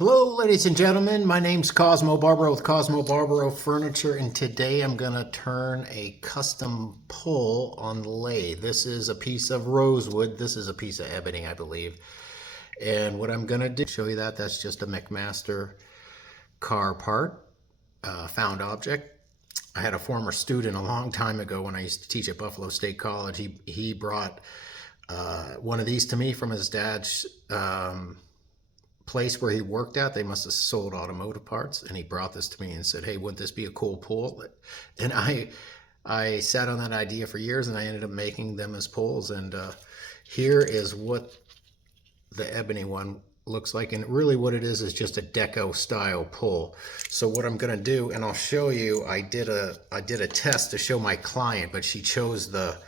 Hello, ladies and gentlemen. My name's Cosmo Barbaro with Cosmo Barbaro Furniture, and today I'm going to turn a custom pole on the lathe. This is a piece of rosewood. This is a piece of ebony, I believe. And what I'm going to do, show you that's just a McMaster car part, found object. I had a former student a long time ago when I used to teach at Buffalo State College. He brought one of these to me from his dad's place where he worked at. They must have sold automotive parts, and he brought this to me and said, hey, wouldn't this be a cool pole? And I sat on that idea for years, and I ended up making them as poles. And here is what the ebony one looks like, and really what it is just a Deco style pole. So what I'm going to do, and I'll show you, I did a test to show my client, but she chose the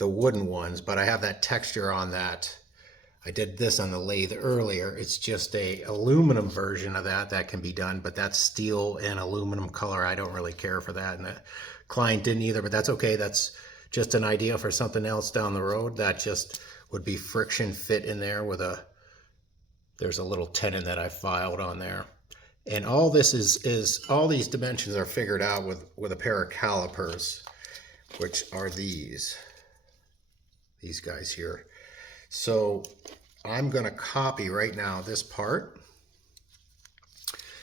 wooden ones, but I have that texture on that. I did this on the lathe earlier. It's just a aluminum version of that can be done, but that's steel and aluminum color. I don't really care for that, and the client didn't either, but that's okay. That's just an idea for something else down the road. That just would be friction fit in there with there's a little tenon that I filed on there. And all this is all these dimensions are figured out with a pair of calipers, which are these guys here. So I'm going to copy right now this part.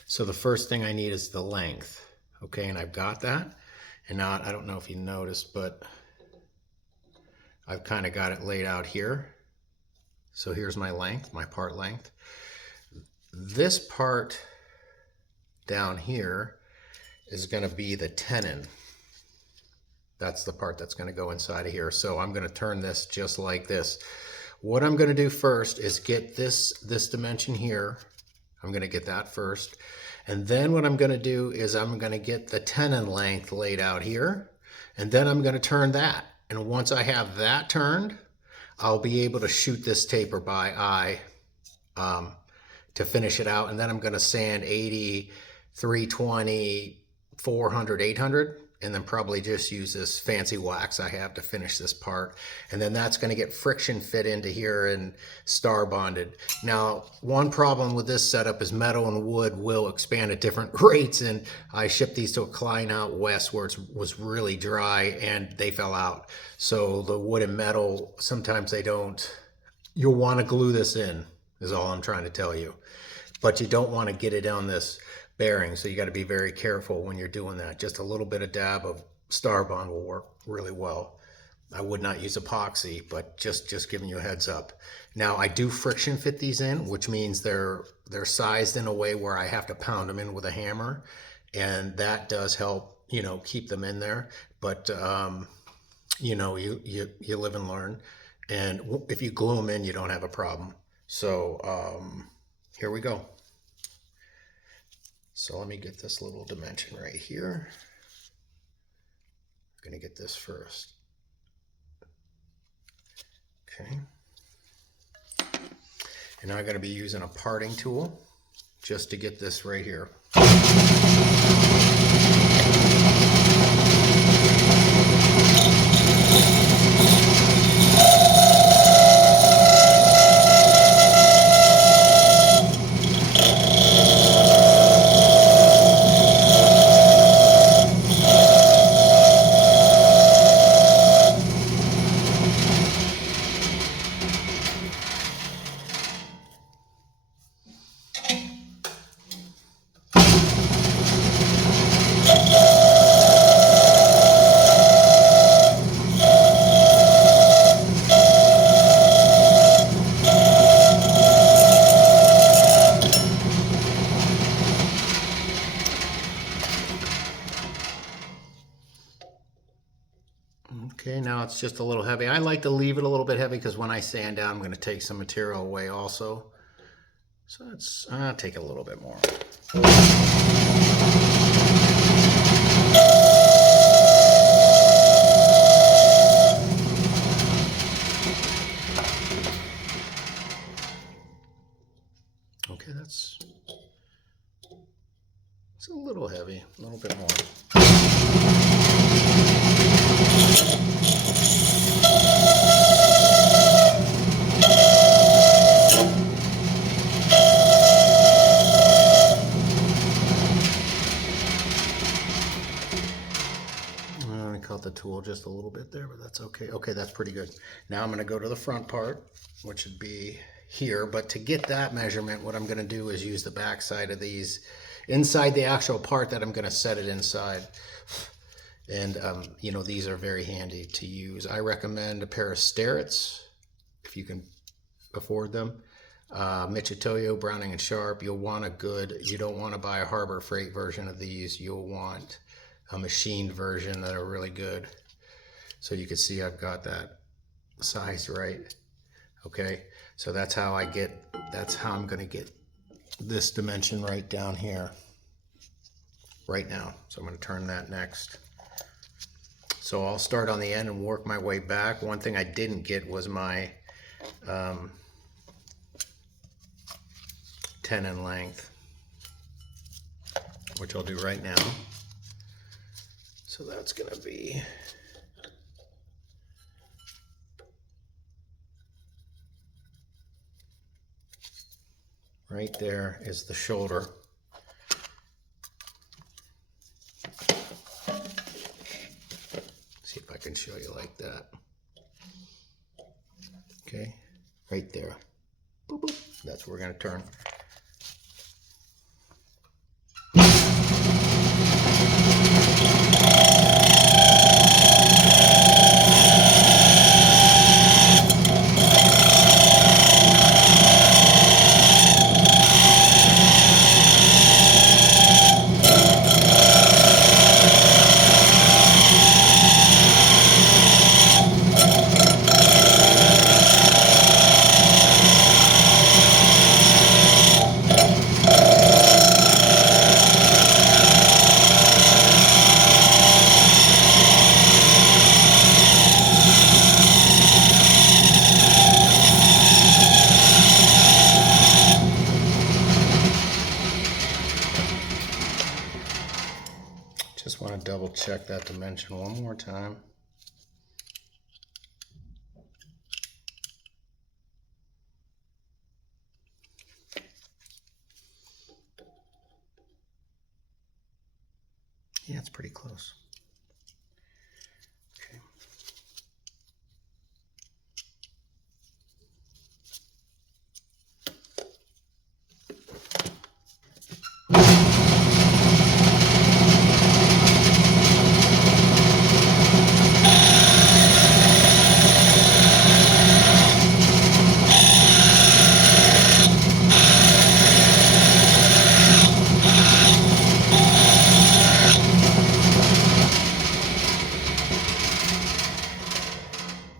So the first thing I need is the length. Okay, and I've got that. And now I don't know if you noticed, but I've kind of got it laid out here. So here's my length, my part length. This part down here is going to be the tenon. That's the part that's going to go inside of here. So I'm going to turn this just like this. What I'm going to do first is get this dimension here. I'm going to get that first. And then what I'm going to do is I'm going to get the tenon length laid out here. And then I'm going to turn that. And once I have that turned, I'll be able to shoot this taper by eye to finish it out. And then I'm going to sand 80, 320, 400, 800. And then probably just use this fancy wax I have to finish this part. And then that's going to get friction fit into here and star bonded. Now, one problem with this setup is metal and wood will expand at different rates. And I shipped these to a client out west where it was really dry and they fell out. So the wood and metal, sometimes they don't. You'll want to glue this in, is all I'm trying to tell you. But you don't want to get it on this bearing, so you got to be very careful when you're doing that. Just a little bit of dab of Star Bond will work really well. I would not use epoxy, but just giving you a heads up. Now I do friction fit these in, which means they're sized in a way where I have to pound them in with a hammer, and that does help, you know, keep them in there. But you know, you live and learn, and if you glue them in, you don't have a problem. So here we go. So let me get this little dimension right here. I'm going to get this first. Okay. And now I'm going to be using a parting tool just to get this right here. Okay, now it's just a little heavy. I like to leave it a little bit heavy because when I sand down, I'm going to take some material away also. So I'll take a little bit more. Okay, it's a little heavy, a little bit more. tool just a little bit there, but that's okay. Okay, that's pretty good. Now I'm going to go to the front part, which would be here. But to get that measurement, what I'm going to do is use the back side of these inside the actual part that I'm going to set it inside. And, you know, these are very handy to use. I recommend a pair of Starretts if you can afford them. Michitoyo, Browning and Sharp. You'll want a good, you don't want to buy a Harbor Freight version of these. You'll want a machined version that are really good. So you can see I've got that size right. Okay, so that's how I'm going to get this dimension right down here right now. So I'm going to turn that next. So I'll start on the end and work my way back. One thing I didn't get was my tenon length, which I'll do right now. So that's going to be right there is the shoulder. See if I can show you like that. Okay, right there. Boop, boop. That's where we're going to turn. Just want to double check that dimension one more time. Yeah, it's pretty close. Okay.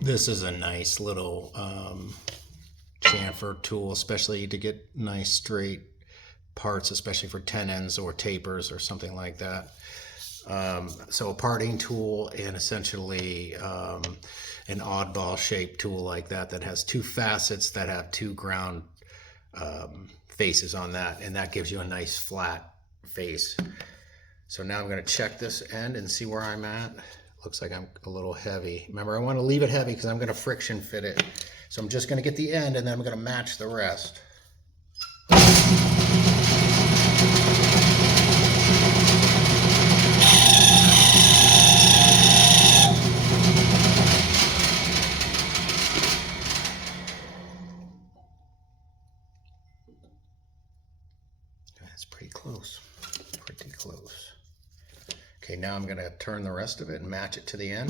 This is a nice little chamfer tool, especially to get nice straight parts, especially for tenons or tapers or something like that. So a parting tool and essentially an oddball shaped tool like that has two facets that have two ground faces on that, and that gives you a nice flat face. So now I'm going to check this end and see where I'm at. Looks like I'm a little heavy. Remember, I want to leave it heavy because I'm going to friction fit it. So I'm just going to get the end and then I'm going to match the rest. That's pretty close. Pretty close. Okay, now I'm going to turn the rest of it and match it to the end.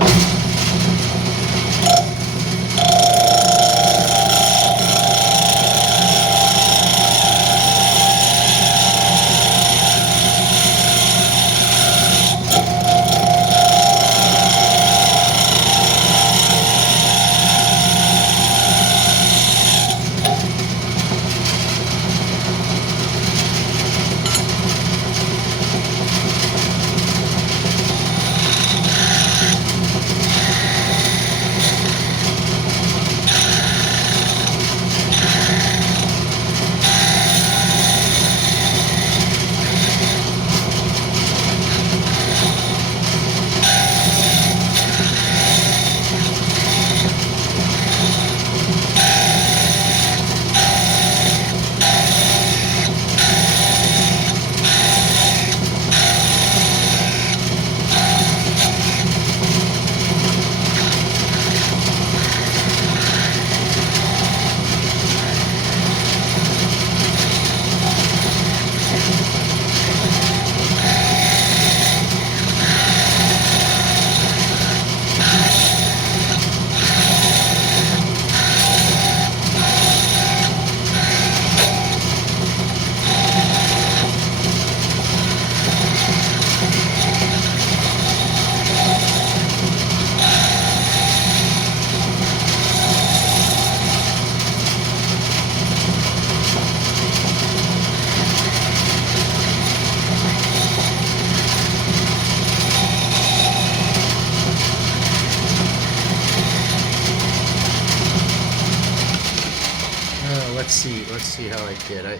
I did.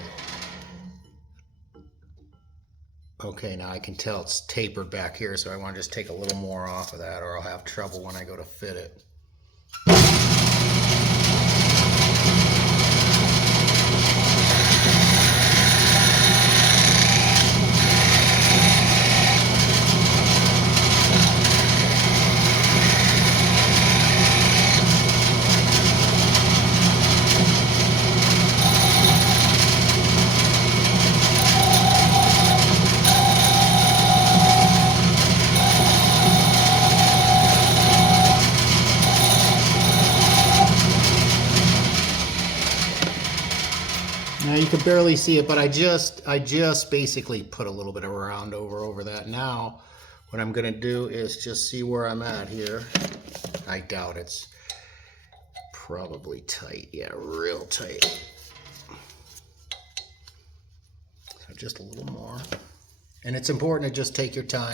Okay, now I can tell it's tapered back here, so I want to just take a little more off of that, or I'll have trouble when I go to fit it. Now you can barely see it, but I just basically put a little bit of round over that. Now, what I'm gonna do is just see where I'm at here. I doubt it's probably tight. Yeah, real tight. So just a little more. And it's important to just take your time.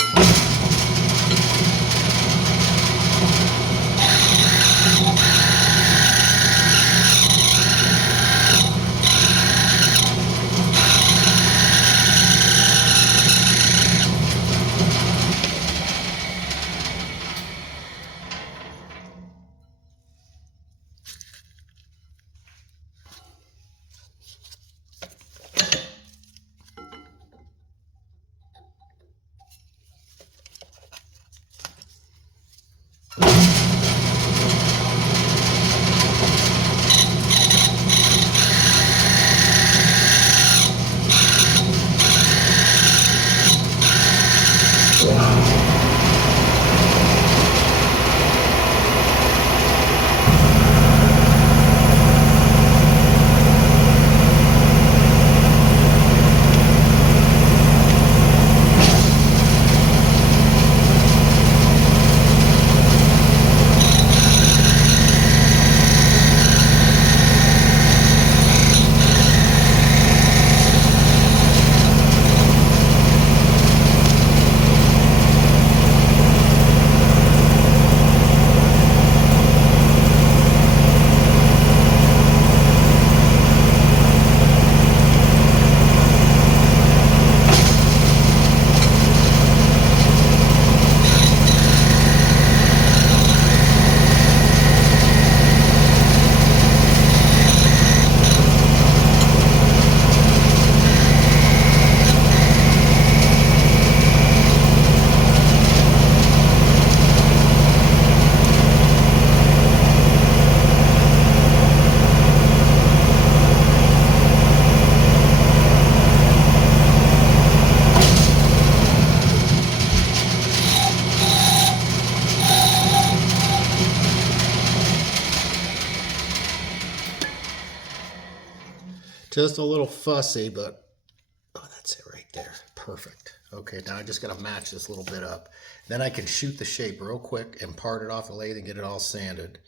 Just a little fussy, but oh, that's it right there. Perfect. Okay, now I just gotta match this little bit up. Then I can shoot the shape real quick and part it off the lathe and get it all sanded.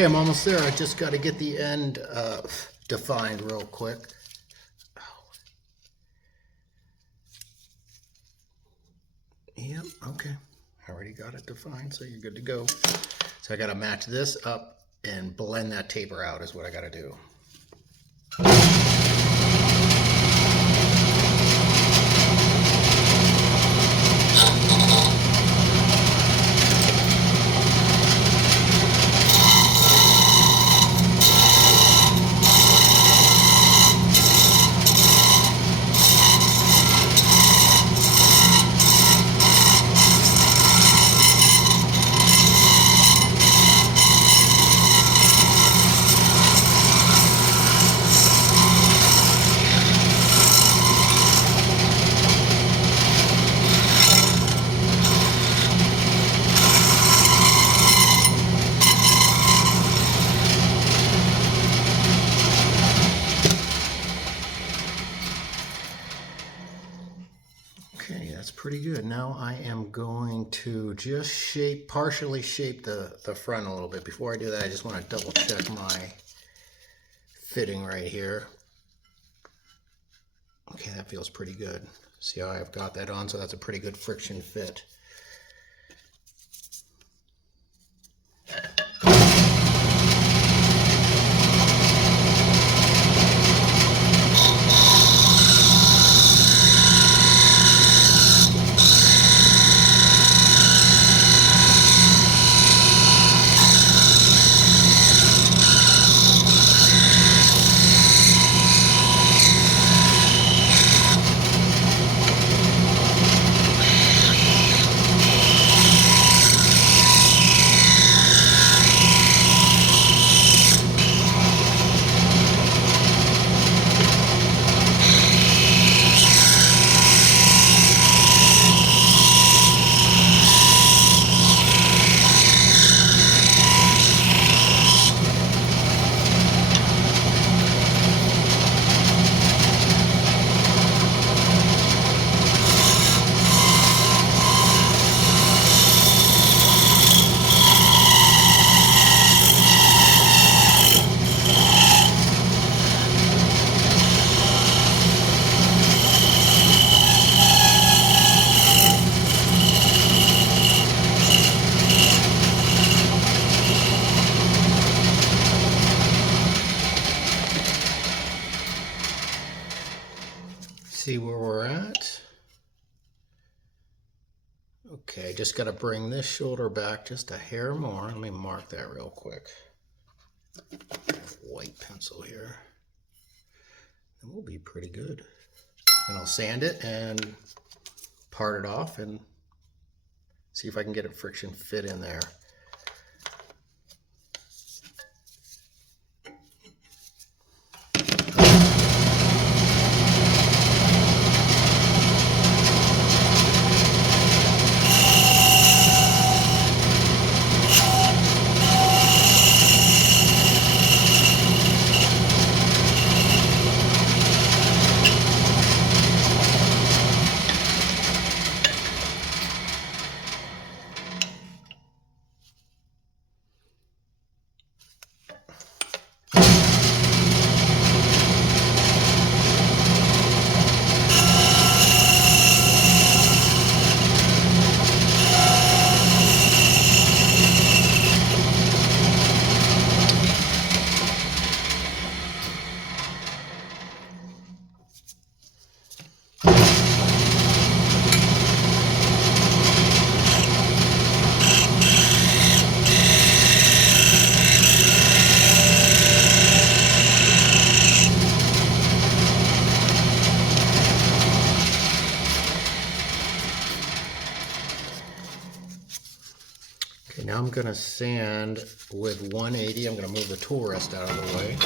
Okay, I'm almost there. I just got to get the end defined real quick. Yep, okay. I already got it defined, so you're good to go. So I got to match this up and blend that taper out is what I got to do. Okay, that's pretty good. Now I am going to just partially shape the front a little bit. Before I do that, I just want to double check my fitting right here. Okay, that feels pretty good. See how I've got that on? So that's a pretty good friction fit. See where we're at. Okay, just got to bring this shoulder back just a hair more. Let me mark that real quick. White pencil here. And we'll be pretty good. And I'll sand it and part it off and see if I can get a friction fit in there. Okay, now I'm going to sand with 180. I'm going to move the tool rest out of the way.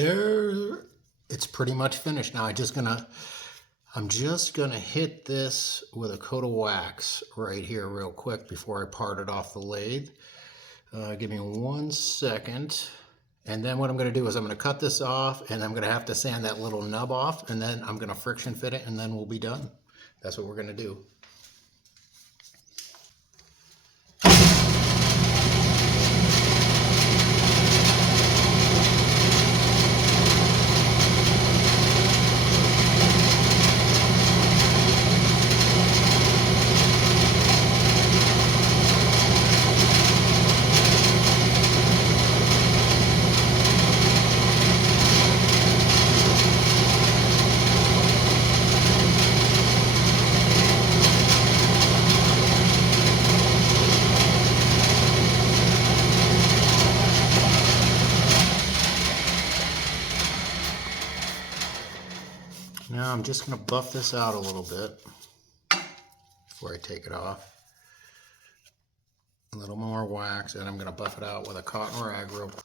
there, it's pretty much finished. Now I'm just gonna hit this with a coat of wax right here real quick before I part it off the lathe. Give me 1 second. And then what I'm gonna do is I'm gonna cut this off, and I'm gonna have to sand that little nub off, and then I'm gonna friction fit it, and then we'll be done. That's what we're gonna do. Now I'm just going to buff this out a little bit before I take it off. A little more wax, and I'm going to buff it out with a cotton rag real quick.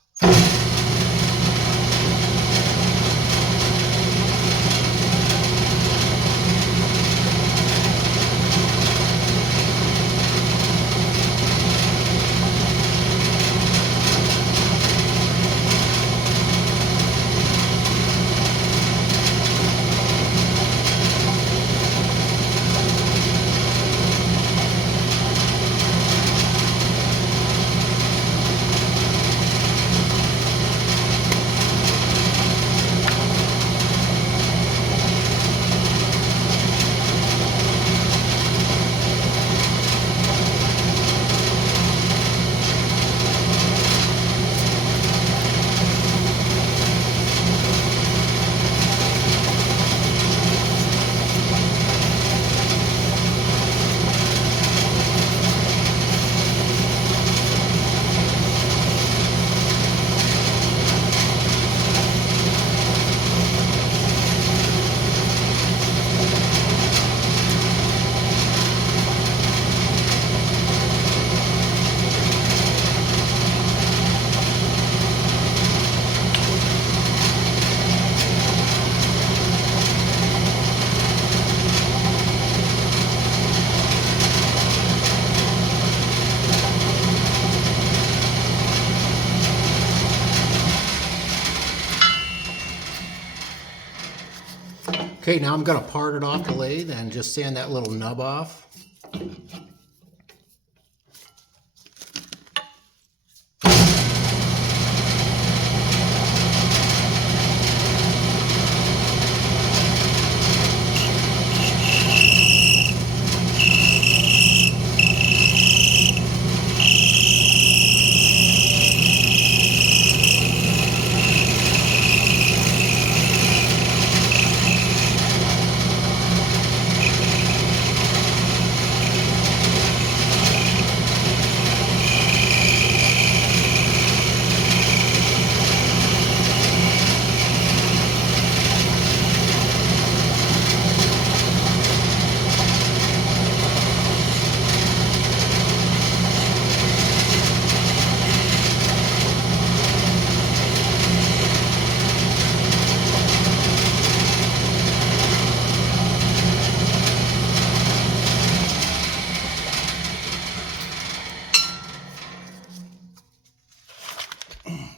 Okay, now I'm going to part it off the lathe and just sand that little nub off.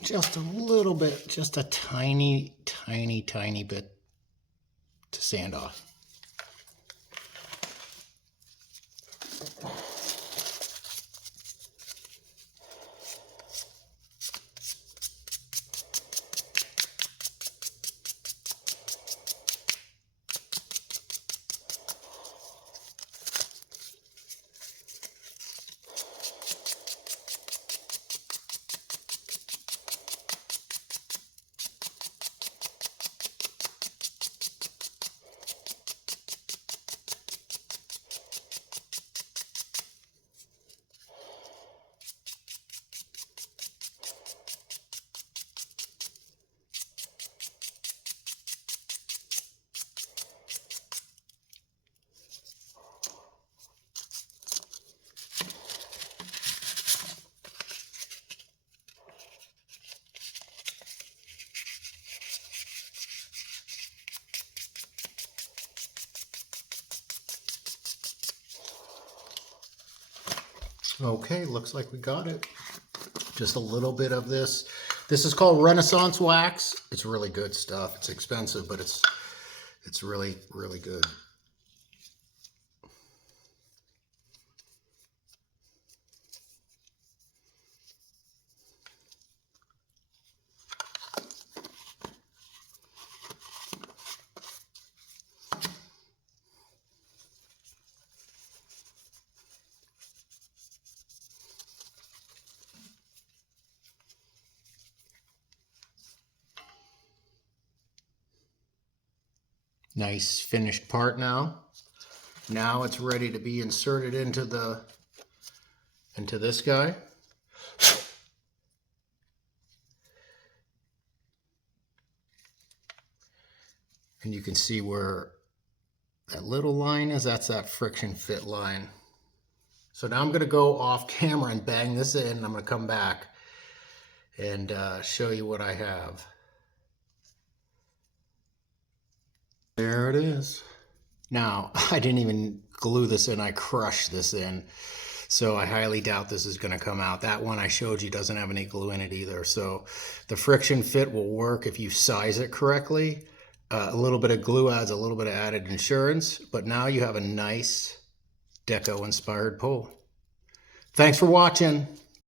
Just a little bit, just a tiny bit to sand off. Okay, looks like we got it. Just a little bit of this. This is called Renaissance wax. It's really good stuff. It's expensive, but it's really, really good. Nice finished part now. Now it's ready to be inserted into this guy. And you can see where that little line is. That's that friction fit line. So now I'm going to go off camera and bang this in. I'm going to come back and show you what I have. There it is. Now, I didn't even glue this in, I crushed this in. So I highly doubt this is going to come out. That one I showed you doesn't have any glue in it either. So the friction fit will work if you size it correctly. A little bit of glue adds a little bit of added insurance, but now you have a nice Deco inspired pole. Thanks for watching.